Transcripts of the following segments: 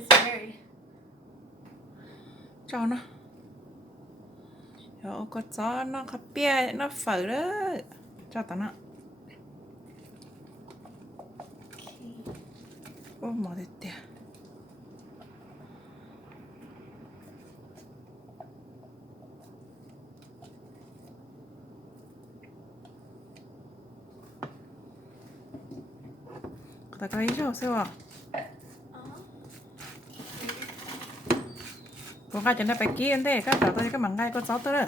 It's very. Cho nó. Rồi có chó nó khắp bia nó phở đó. Cho tao nó. Ô mỏ thế tìa. Ta có ý sao sao? Có cái chân nó phải kia thế, các tao cái mảng gai có chó tới rồi.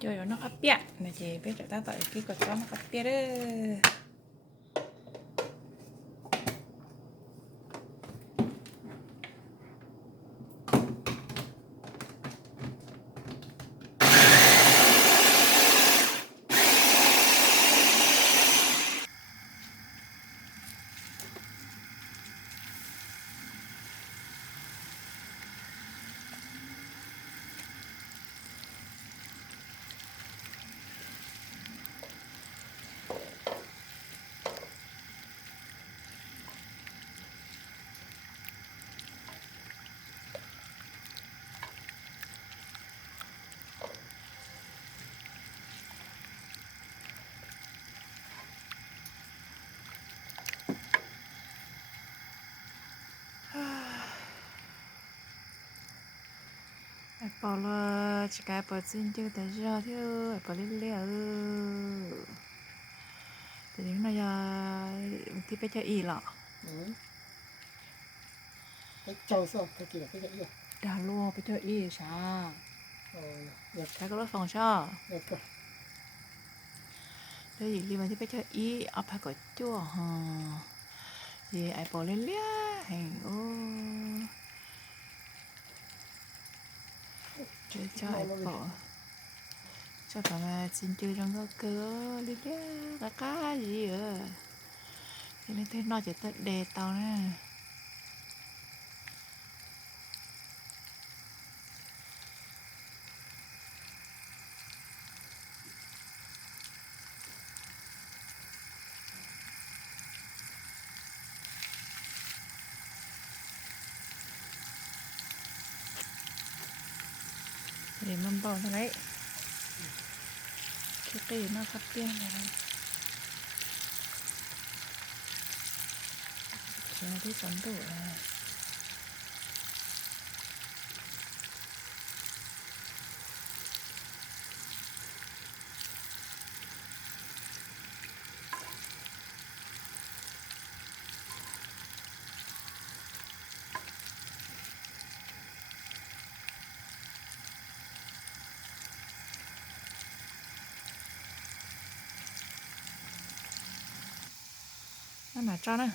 Trời nó khắp bia, này chị biết cho ta tại cái con chó nó khắp bia đó. Bỏ là chỉ cái bỏ xin chưa tới giờ thiếu bỏ lên leo thì những này thì bây giờ ý lọ cái trâu sao cái kia cái gì đã luôn bây giờ ý sao được cái có phòng sao được rồi thế thì liên quan thì bây giờ ý ở phải có chua ha thì ai bỏ lên leo hành ô cho ai bỏ cho cả mà xin chơi trong cái cửa đi cái cá gì à thì nên thế nó chỉ tới đề tao nè để mâm bò nó đấy cái nó khắp tiên này cho nó đi sống đủ này nó mà cho nó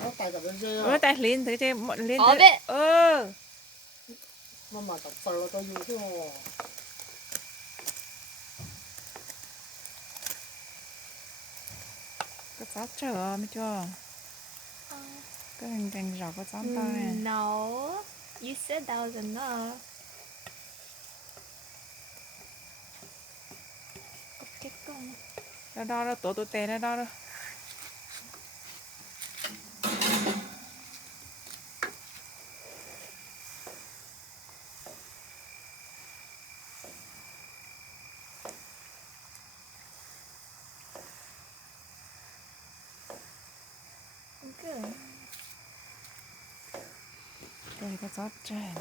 nó tay cả bên dưới tay lên tới trên bọn lên Có tới nó mà tập phở là tao dùng thế mà có chó chở mới cho cái hình thành rõ có chó to này No, you said that was enough. Cái con. đó đó tổ tè đó đó Good. đây có chó trẻ này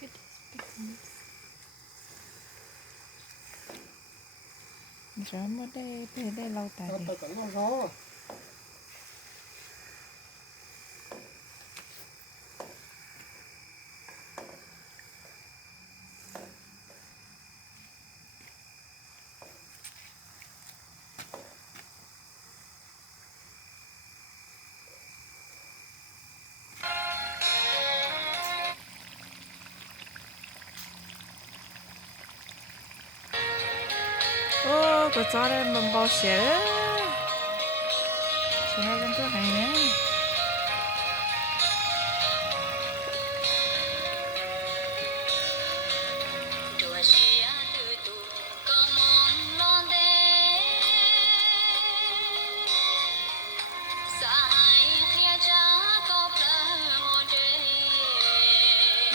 Good. Pickles. sớm ở đây về đây lâu tại nó thì tay cả nó gió ô có chó đây mầm bò xẻ cho nó lên trước này nè.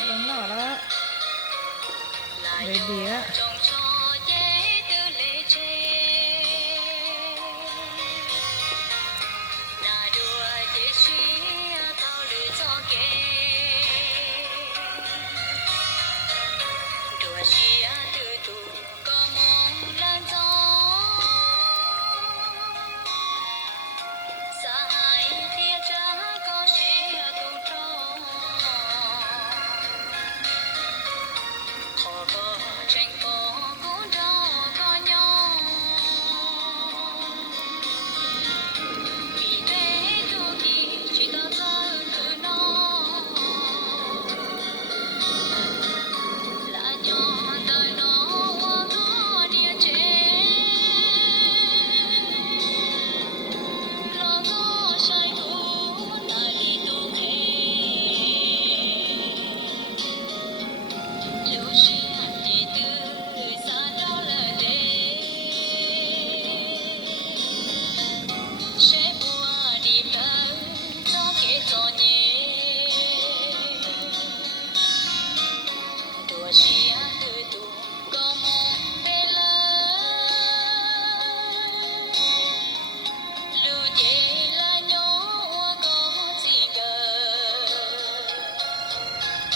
Lớn nhỏ đó. Về đĩa.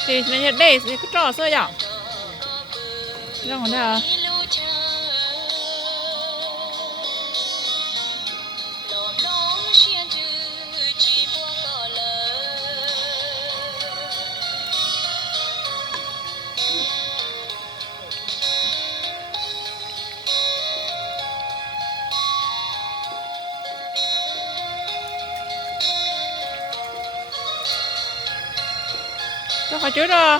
Thì nó nhận đây thì cứ trò sơ nhở. Ra ngoài đây à? Cho khỏi trước rồi.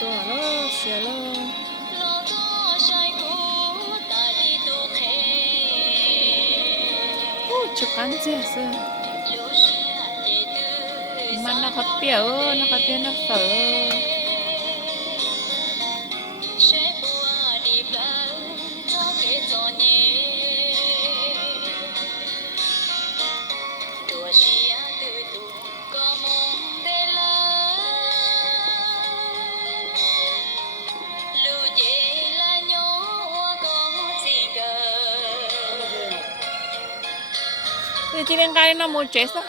Rồi đó, xìa luôn. Chụp ăn gì sơ. Mà nó có biểu, nó có tiếng nó phở. Thì chị lên gai nó mua chết á.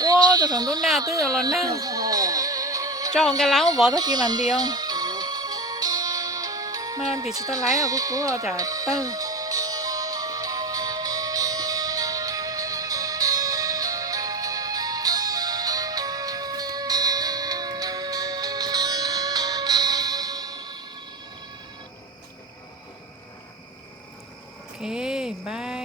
Wow, tôi sống tốt nào, tôi là nào. Cho cái lá bỏ ra kia làm đi không? Mà thì chúng ta lấy ở cuối rồi chả tư. Ok, bye.